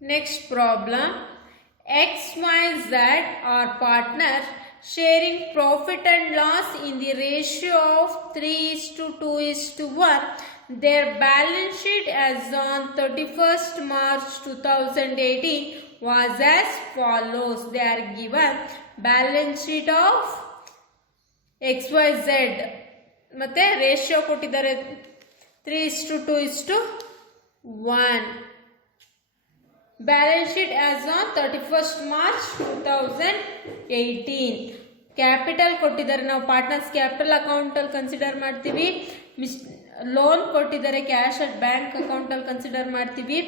Next problem. X, Y, Z are partners sharing profit and loss in the ratio of 3:2:1. Their balance sheet as on 31st March 2018 was as follows. They are given balance sheet of XYZ ಮತ್ತೆ ratio ಕೊಟ್ಟಿದ್ದಾರೆ 3:2:1. Balance sheet as on 31st March 2018. Capital ಕೊಟ್ಟಿದ್ದಾರೆ, ನಾವು partners capital account ಅಲ್ಲಿ consider ಮಾಡ್ತೀವಿ. Loan ಕೊಟ್ಟಿದ್ದಾರೆ, cash at bank account ಅಲ್ಲಿ consider ಮಾಡ್ತೀವಿ.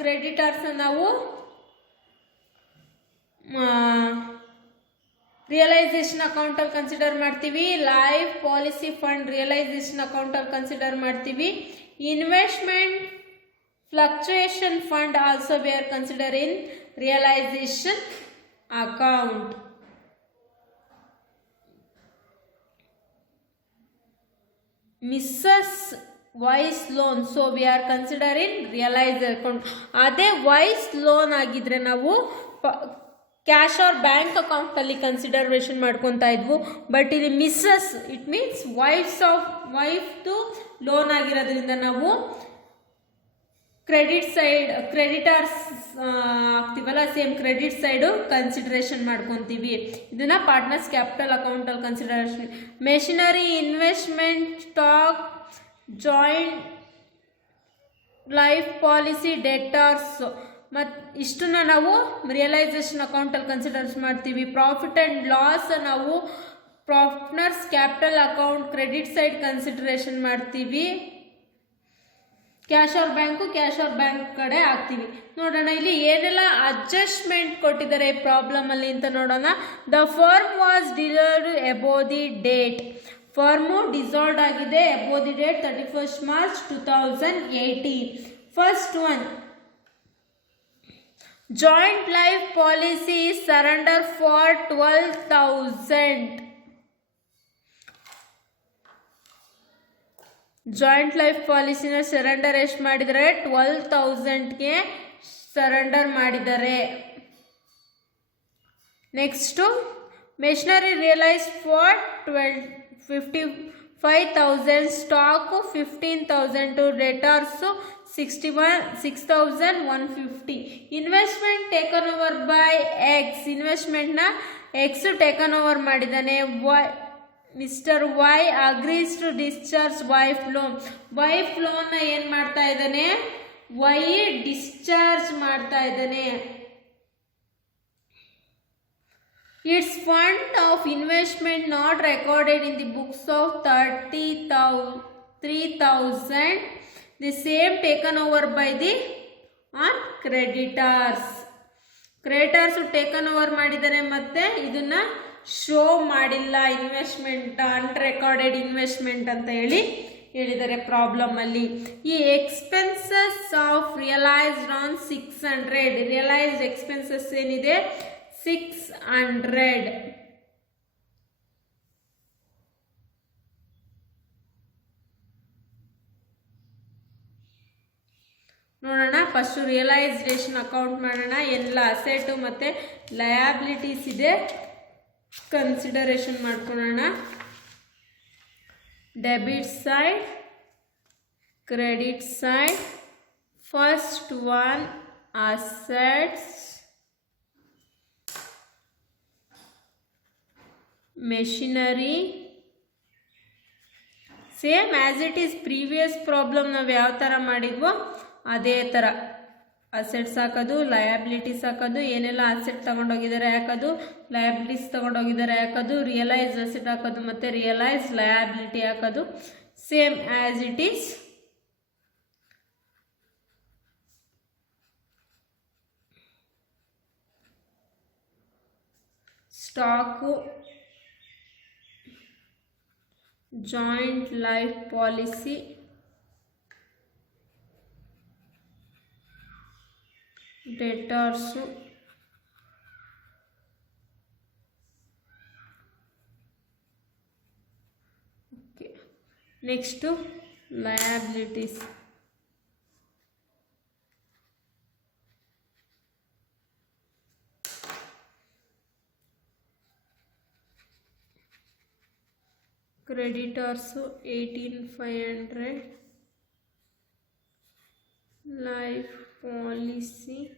Creditors ನಾವು ರಿಯಲೈಸೇಷನ್ ಅಕೌಂಟ್ ಅಲ್ಲಿ ಕನ್ಸಿಡರ್ ಮಾಡ್ತೀವಿ. Life policy fund realisation account ಅಲ್ಲಿ ಕನ್ಸಿಡರ್ ಮಾಡ್ತೀವಿ. Investment fluctuation fund also we are consider in realisation account. Mrs Y's loan, so we are consider in realise account. ಅದೇ Y's loan ಆಗಿದ್ರೆ ನಾವು cash or bank account ಅಲ್ಲಿ consideration ಮಾಡ್ಕೊತಾ ಇದ್ವು. But ಇಲ್ಲಿ Mrs it means ವೈಫ್ದು loan ಆಗಿರೋದ್ರಿಂದ ನಾವು ಕ್ರೆಡಿಟರ್ಸ್ ಆಗ್ತೀವಲ್ಲ, ಸೇಮ್ ಕ್ರೆಡಿಟ್ ಸೈಡು ಕನ್ಸಿಡರೇಷನ್ ಮಾಡ್ಕೊತೀವಿ. ಇದನ್ನ ಪಾರ್ಟ್ನರ್ಸ್ ಕ್ಯಾಪಿಟಲ್ ಅಕೌಂಟ್ ಅಲ್ಲಿ consideration. Machinery, investment, stock, joint life policy, debtors ಮತ್ತು ಇಷ್ಟನ್ನ ನಾವು ರಿಯಲೈಸೇಷನ್ ಅಕೌಂಟಲ್ಲಿ ಕನ್ಸಿಡರ್ ಮಾಡ್ತೀವಿ. ಪ್ರಾಫಿಟ್ ಆ್ಯಂಡ್ ಲಾಸ್ ನಾವು partners capital account credit side consideration ಮಾಡ್ತೀವಿ. ಕ್ಯಾಶ್ ಆರ್ ಬ್ಯಾಂಕ್ ಕಡೆ ಹಾಕ್ತೀವಿ. ನೋಡೋಣ ಇಲ್ಲಿ ಏನೆಲ್ಲ ಅಡ್ಜಸ್ಟ್ಮೆಂಟ್ ಕೊಟ್ಟಿದ್ದಾರೆ ಪ್ರಾಬ್ಲಮ್ ಅಲ್ಲಿ ಅಂತ ನೋಡೋಣ. The firm was dissolved above the date. Firm dissolved ಆಗಿದೆ above the date 31st March 2018. First one, joint life policy surrender for 12,000. Joint life ಪಾಲಿಸಿನ ಸರೆಂಡರ್ ಎಷ್ಟು ಮಾಡಿದರೆ 12,000ಗೆ ಸರೆಂಡರ್ ಮಾಡಿದ್ದಾರೆ. Next machinery realise for 55,000, stock 15,000, debtors 6,150. Investment taken over by X. ಇನ್ವೆಸ್ಟ್ಮೆಂಟ್ನ X taken over ಮಾಡಿದ್ದಾನೆ. Mr Y agrees to discharge wife loan. Wife ಲೋನ್ನ ಏನು ಮಾಡ್ತಾ ಇದ್ದಾನೆ, ವೈ ಡಿಸ್ಚಾರ್ಜ್ ಮಾಡ್ತಾ ಇದ್ದಾನೆ. It's fund of investment not recorded in the books of 3,000. The same taken over by the on creditors. Creditors taken over ಮಾಡಿದ್ದಾರೆ ಮತ್ತು ಇದನ್ನ show ಮಾಡಿಲ್ಲ, ಇನ್ವೆಸ್ಟ್ಮೆಂಟ್ ಅನ್ರೆಕಾರ್ಡೆಡ್ ಇನ್ವೆಸ್ಟ್ಮೆಂಟ್ ಅಂತ ಹೇಳಿದ್ದಾರೆ ಪ್ರಾಬ್ಲಮ್ ಅಲ್ಲಿ. ಈ expenses of realised on 600. Realised expenses ಏನಿದೆ 600. ನೋಡೋಣ. ಫಸ್ಟ್ ರಿಯಲೈಸೇಷನ್ ಅಕೌಂಟ್ ಮಾಡೋಣ. ಎಲ್ಲ ಅಸೆಟ್ ಮತ್ತು ಲಯಬಿಲಿಟೀಸ್ ಇದೆ, ಕನ್ಸಿಡರೇಷನ್ ಮಾಡ್ಕೊಳ್ಳೋಣ. Debit side, credit side. First one assets, machinery. Same as it is previous problem ನಾವು ಯಾವ ಥರ ಮಾಡಿದ್ವೋ ಅದೇ ಥರ ಅಸೆಟ್ಸ್ ಹಾಕೋದು, ಲಯಬಿಲಿಟೀಸ್ ಹಾಕೋದು, ಏನೆಲ್ಲ ಅಸೆಟ್ ತೊಗೊಂಡೋಗಿದ್ದಾರೆ ಹಾಕೋದು, ಲಯಬಿಲಿಟೀಸ್ ತೊಗೊಂಡೋಗಿದ್ದಾರೆ ಹಾಕೋದು, ರಿಯಲೈಸ್ ಅಸೆಟ್ ಹಾಕೋದು ಮತ್ತು ರಿಯಲೈಸ್ ಲಯಬಿಲಿಟಿ ಹಾಕೋದು. Same as it is. Stock, joint life policy, debtors, okay. Next liabilities. creditors 18,500, life policy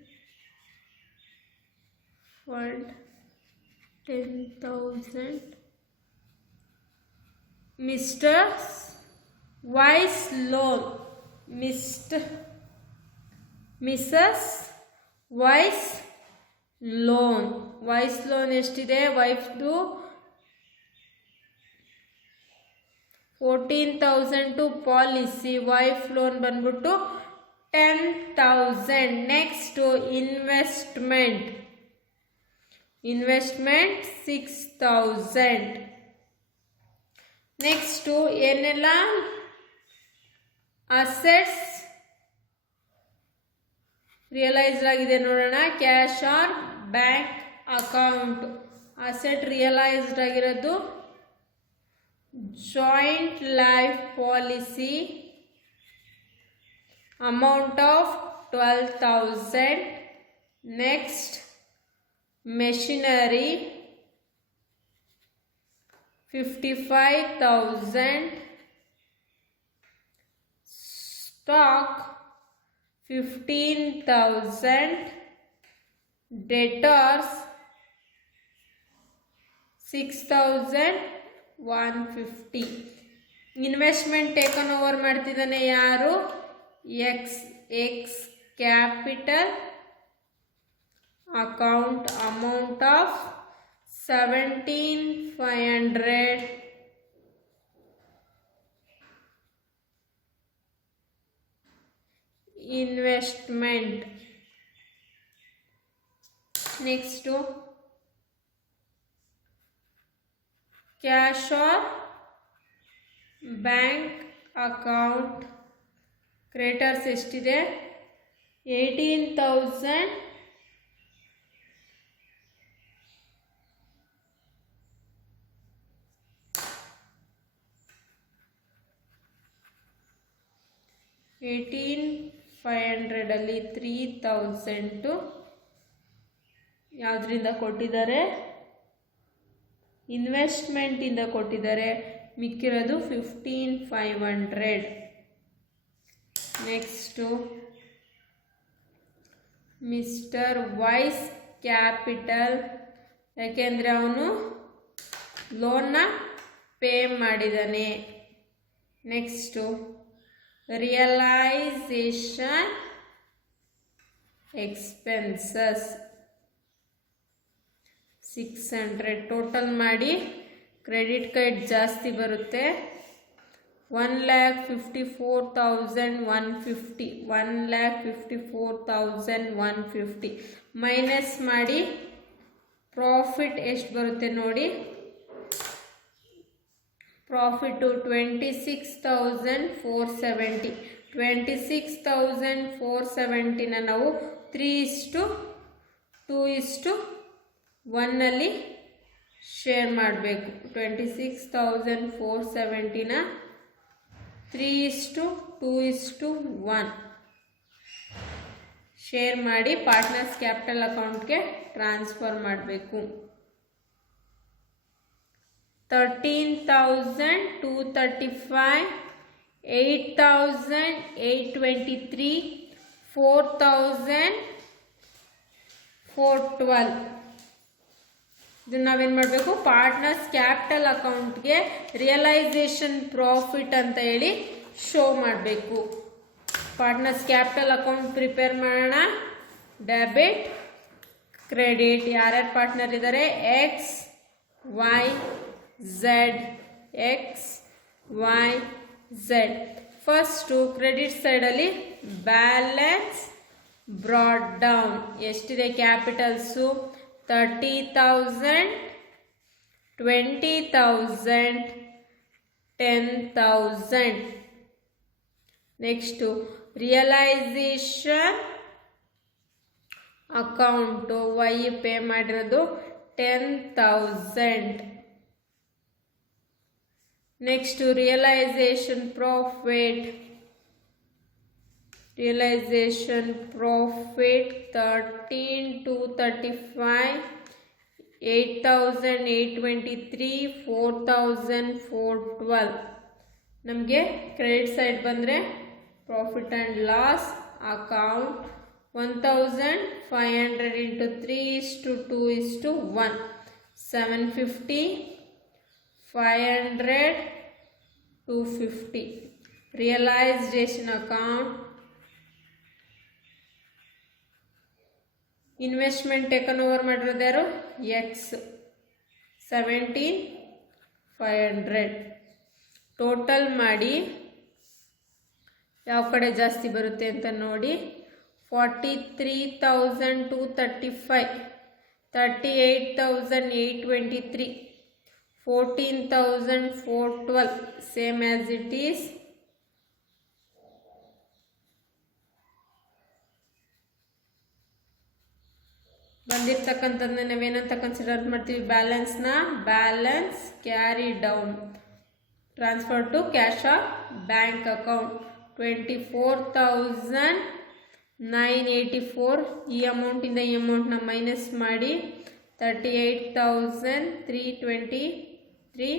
fund 10,000, Mr. Wise loan, Mrs. Wise loan ಎಷ್ಟಿದೆ? ವೈಫ್ದು 14,000 ಟು ಪಾಲಿಸಿ, ವೈಫ್ ಲೋನ್ ಬಂದ್ಬಿಟ್ಟು 10,000. Next investment 6,000. Next ಏನೆಲ್ಲ assets realised ಆಗಿದೆ ನೋಡೋಣ. Cash or bank account asset realised ಆಗಿರೋದು joint life policy amount of 12,000. Next machinery 55,000, stock 15,000, debtors 6,150. Investment taken over ಮಾಡ್ತಿದ್ದಾನೆ ಯಾರು? X capital account amount of 17,500. Investment. Next cash or bank account creditors ಎಷ್ಟಿದೆ? 18,000, $18,500 3,000 ಯಾವುದರಿಂದ ಕೊಟ್ಟಿದ್ದಾರೆ? ಇನ್ವೆಸ್ಟ್ಮೆಂಟಿಂದ ಕೊಟ್ಟಿದ್ದಾರೆ. ಮಿಕ್ಕಿರೋದು 15,500. ನೆಕ್ಸ್ಟು ಮಿಸ್ಟರ್ ವೈಸ್ ಕ್ಯಾಪಿಟಲ್, ಯಾಕೆಂದರೆ ಅವನು ಲೋನ್ನ ಪೇ ಮಾಡಿದ್ದಾನೆ. Next realisation expenses 600. ಟೋಟಲ್ ಮಾಡಿ ಕ್ರೆಡಿಟ್ ಕಾರ್ಡ್ ಜಾಸ್ತಿ ಬರುತ್ತೆ. 1,54,150, 1,54,150 ಮೈನಸ್ ಮಾಡಿ ಪ್ರಾಫಿಟ್ ಎಷ್ಟು ಬರುತ್ತೆ ನೋಡಿ. ಪ್ರಾಫಿಟು 26,470. 26,470ನ ನಾವು 3:2:1 ಶೇರ್ ಮಾಡಬೇಕು. 26,470ನ 3:2:1 ಶೇರ್ ಮಾಡಿ ಪಾರ್ಟ್ನರ್ಸ್ ಕ್ಯಾಪಿಟಲ್ ಅಕೌಂಟ್ಗೆ ಟ್ರಾನ್ಸ್ಫರ್ ಮಾಡಬೇಕು. 13,235, 8,823, 4,412. ಇದನ್ನು ನಾವೇನು ಮಾಡಬೇಕು? ಪಾರ್ಟ್ನರ್ಸ್ ಕ್ಯಾಪಿಟಲ್ ಅಕೌಂಟ್ಗೆ ರಿಯಲೈಸೇಷನ್ ಪ್ರಾಫಿಟ್ ಅಂತ ಹೇಳಿ ಶೋ ಮಾಡಬೇಕು. ಪಾರ್ಟ್ನರ್ಸ್ ಕ್ಯಾಪಿಟಲ್ ಅಕೌಂಟ್ ಪ್ರಿಪೇರ್ ಮಾಡೋಣ. ಡೆಬಿಟ್ ಕ್ರೆಡಿಟ್ ಯಾರ್ಯಾರು ಪಾರ್ಟ್ನರ್ ಇದ್ದಾರೆ? X Y Z, X Y Z. First credit ಸೈಡಲ್ಲಿ ಬ್ಯಾಲೆನ್ಸ್ ಬ್ರಾಡ್ ಡೌನ್ ಎಷ್ಟಿದೆ? Capitals 30,000, 20,000, 10,000. Next realisation account Y pay ಮಾಡಿರೋದು 10,000. Next realisation profit 13,235, 8,823, 4,412. ನಮಗೆ ಕ್ರೆಡಿಟ್ ಸೈಡ್ ಬಂದರೆ profit and loss account 1,500 into 3:2:1, 750, 500, 250. Realization account, investment taken over ಮಾಡಿರೋದು ಯಾರು? X, 17,500. Total ಮಾಡಿ ಯಾವ ಕಡೆ ಜಾಸ್ತಿ ಬರುತ್ತೆ ಅಂತ ನೋಡಿ. 43,235, 38,823, 14,412, same as it is. ಬಂದಿರ್ತಕ್ಕಂಥದ್ದನ್ನ ನಾವೇನಂತ ಕನ್ಸಿಡರ್ ಮಾಡ್ತೀವಿ? ಬ್ಯಾಲೆನ್ಸ್ನ balance carry down, transfer to cash of bank account 24,984. ಈ ಅಮೌಂಟಿಂದ ಈ ಅಮೌಂಟ್ನ ಮೈನಸ್ ಮಾಡಿ 38,323,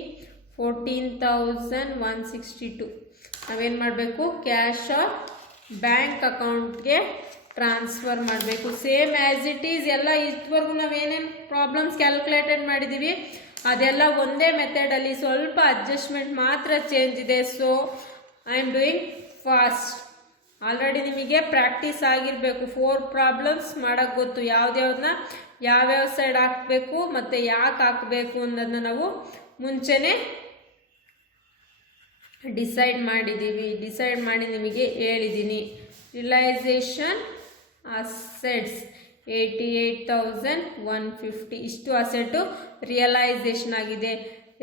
14,162. ನಾವೇನು ಮಾಡಬೇಕು? ಕ್ಯಾಶ್ ಆಫ್ ಬ್ಯಾಂಕ್ ಅಕೌಂಟ್ಗೆ ಟ್ರಾನ್ಸ್ಫರ್ ಮಾಡಬೇಕು. Same as it is. ಎಲ್ಲ ಇಷ್ಟವರೆಗೂ ನಾವೇನೇನು ಪ್ರಾಬ್ಲಮ್ಸ್ ಕ್ಯಾಲ್ಕುಲೇಟೆಡ್ ಮಾಡಿದ್ದೀವಿ ಅದೆಲ್ಲ ಒಂದೇ ಮೆಥಡಲ್ಲಿ, ಸ್ವಲ್ಪ ಅಡ್ಜಸ್ಟ್ಮೆಂಟ್ ಮಾತ್ರ ಚೇಂಜ್ ಇದೆ. So I am doing fast. Already ನಿಮಗೆ ಪ್ರಾಕ್ಟೀಸ್ ಆಗಿರಬೇಕು. 4 ಪ್ರಾಬ್ಲಮ್ಸ್ ಮಾಡೋಕ್ಕೆ ಗೊತ್ತು, ಯಾವ್ದ್ಯಾವ್ದನ್ನ ಯಾವ್ಯಾವ ಸೈಡ್ ಹಾಕಬೇಕು ಮತ್ತು ಯಾಕೆ ಹಾಕಬೇಕು ಅನ್ನೋದನ್ನ ನಾವು ಮುಂಚೆನೇ ಡಿಸೈಡ್ ಮಾಡಿ ನಿಮಗೆ ಹೇಳಿದ್ದೀನಿ. ರಿಯಲೈಸೇಷನ್ ಅಸೆಟ್ಸ್ 88,150, ಇಷ್ಟು ಅಸೆಟ್ಟು ರಿಯಲೈಸೇಷನ್ ಆಗಿದೆ.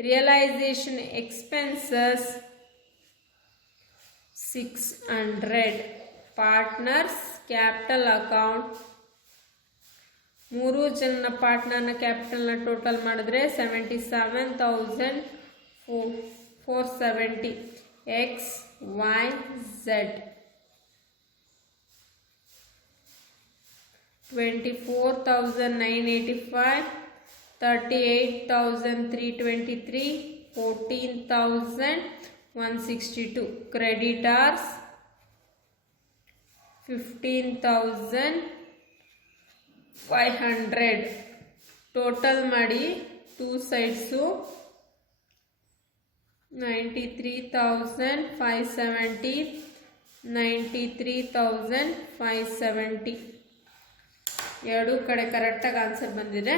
Realisation expenses 600. Partners capital account, 3 ಜನ ಪಾರ್ಟ್ನರ್ನ ಕ್ಯಾಪಿಟಲ್ನ ಟೋಟಲ್ ಮಾಡಿದ್ರೆ 77,470. X, Y, Z 24,985, 38,323, 14,162. Creditors 15,500. Total ಮಾಡಿ 2 ಸೈಡ್ಸು 93,570, 93,570. ಎರಡೂ ಕಡೆ ಕರೆಕ್ಟಾಗಿ ಆನ್ಸರ್ ಬಂದಿದೆ.